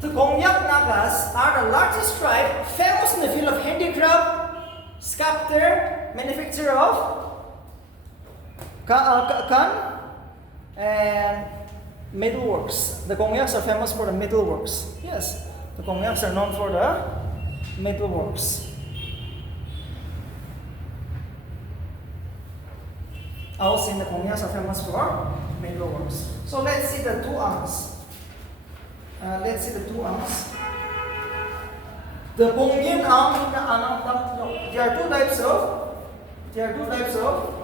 The Gongyak Nagas are the largest tribe famous in the field of handicraft, sculpture, manufacture of gun, and metalworks. The Gongyaks are famous for the metalworks. Yes, the Gongyaks are known for the metalworks. Also, the Gongyaks are famous for metalworks. So let's see the two arms. The Gongyan arm, there are two types of. There are two types of.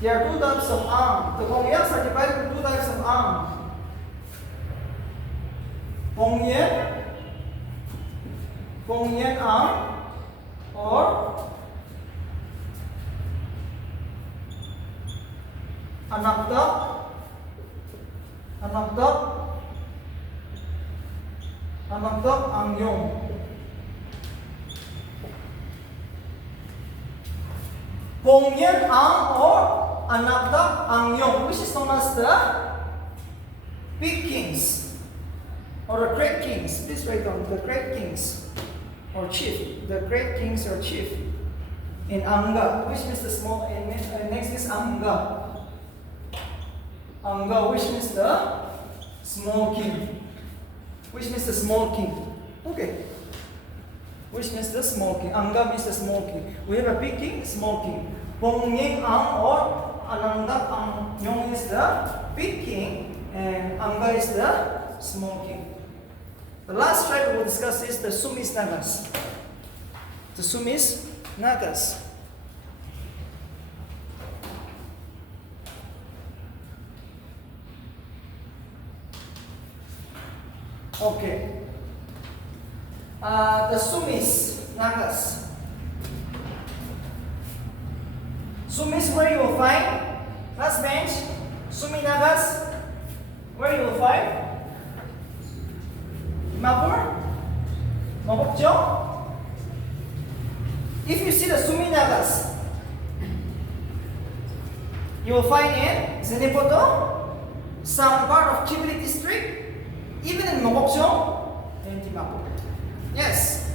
There are two types of arm. The Gongyaks are divided into two types of arm. Gongyan arm or Anakdak Angyong. Gongyan arm or Anakdak Angyong, which is known as the big kings or the great kings. Please write down the great kings or chief. The great kings or chief. In Anga, which means the small. Next is Anga. Anga, which means the small king. Which means the small king. Okay. Which means the small king. Anga means the small king. We have a big king, small king. Bongyeng Ang or Anandak Angyong is the big king, and Anga is the small king. The last tribe we will discuss is the Sumis Nagas. The Sumis Nagas. Okay. The Sumis Nagas. Sumis, where you will find? Last bench. Sumi Nagas, where you will find? Mapur? Mabukjo? If you see the Sumi Nagas, you will find in Zenipoto, some part of Kibili district, even in Mabukjo, and Dimapur. Yes,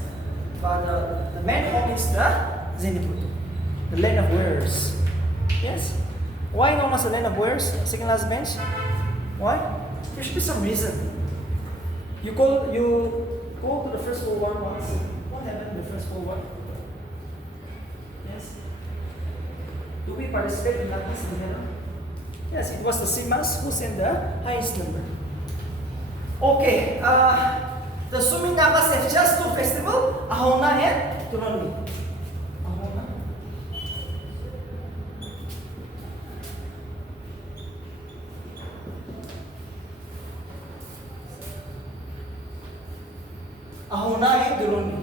but the main home is the Zenipoto, the land of warriors. Yes. Why known as the land of warriors? Second last bench. Why? There should be some reason. You go to the First World War once. What happened in the First World War? Yes. Do we participate in that together? Yes, it was the Simas who sent the highest number. Okay. The Sumi Nagas have just two festivals, Ahuna and Tuni. Ahuna and Tuni.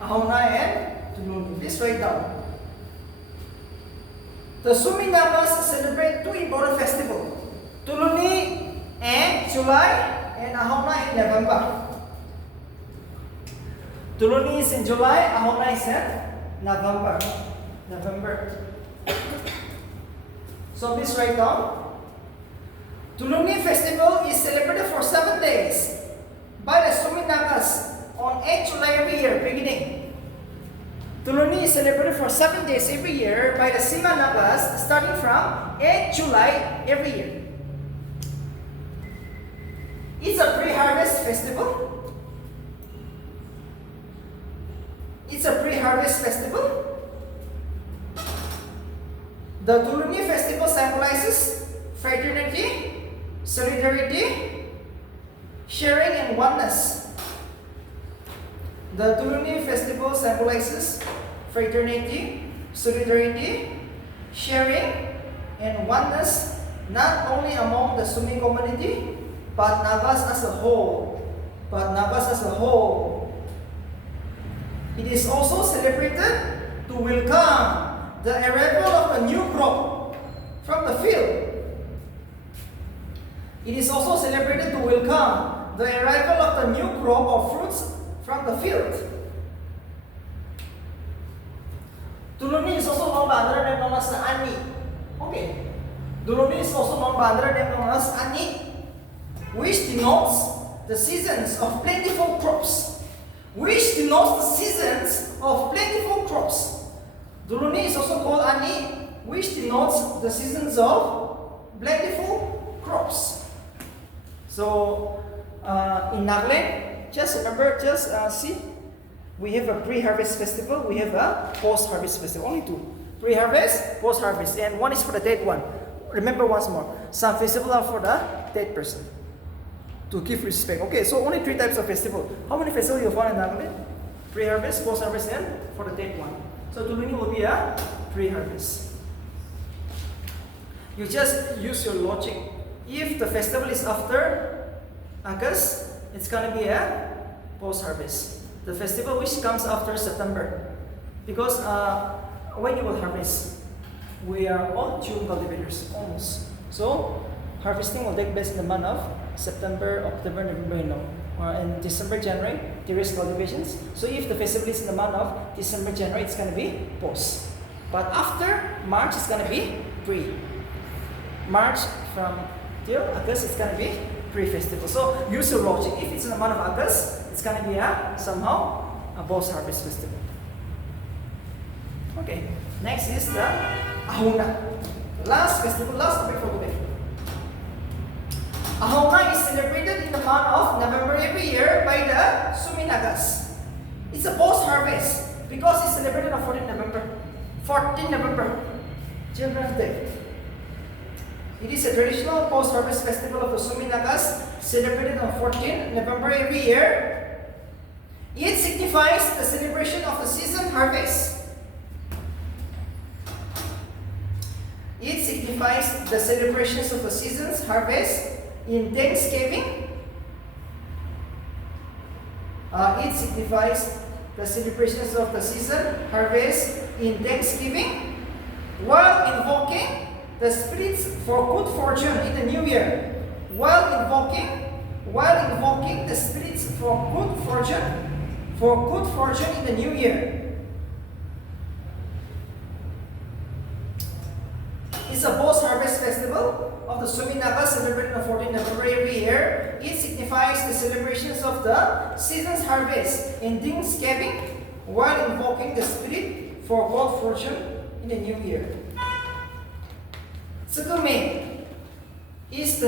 Ahuna and Tuni. Please write down. The Sumi Nagas celebrate two important festivals, Tuni in July and Ahuna in November. Tuni is in July, Ahuna is in November. So please write down. Tuni Festival is celebrated for 7 days by the Sumi Nagas on 8 July every year, beginning. Tuni is celebrated for 7 days every year by the Sima Nagas starting from 8 July every year. It's a pre-harvest festival. The Tuni festival symbolizes fraternity, solidarity, sharing, and oneness. The Tuni festival symbolizes fraternity, solidarity, sharing, and oneness, not only among the Sumi community, but Nagas as a whole. It is also celebrated to welcome the arrival of a new crop from the field. It is also celebrated to welcome the arrival of the new crop of fruits from the field. Tuluni is also known by another name known as Ani. Okay. Tuluni is also known by another name known as Ani, which denotes the seasons of plentiful crops. Which denotes the seasons of plentiful crops. Tuluni is also called Ani, which denotes the seasons of plentiful crops. So in Nagaland, just remember, see, we have a pre-harvest festival, we have a post-harvest festival, only two. Pre-harvest, post-harvest, and one is for the dead one. Remember once more, some festivals are for the dead person, to give respect. Okay, so only three types of festival. How many festivals you find in Nagaland? Pre-harvest, post-harvest, and for the dead one. So Tuluni will be a pre-harvest. You just use your logic. If the festival is after August, it's gonna be a post-harvest. The festival which comes after September, because when you will harvest, we are all June cultivators almost. So harvesting will take place in the month of September, October, November, and December, January, there is cultivations. So if the festival is in the month of December, January, it's gonna be post. But after March, it's gonna be pre. March from till August, it's gonna be pre-festival. So use your logic. If it's in the month of August, it's gonna be somehow a post-harvest festival. Okay. Next is the Ahuna. Last festival, last topic for today. Ahuna is celebrated in the month of November every year by the Sumi Nagas. It's a post-harvest because it's celebrated on 14 November. 14 November, Children's Day. It is a traditional post-harvest festival of the Sumi Nagas celebrated on 14 November every year. It signifies the celebration of the season harvest. It signifies the celebrations of the season's harvest in Thanksgiving. It signifies the celebrations of the season harvest in Thanksgiving while invoking the spirits for good fortune in the new year. While invoking the spirits for good fortune in the new year. It's a post-harvest festival of the Sumi Naga celebrated on 14 November every year. It signifies the celebrations of the season's harvest in Thanksgiving while invoking the spirit for good fortune in the new year. Sumi is the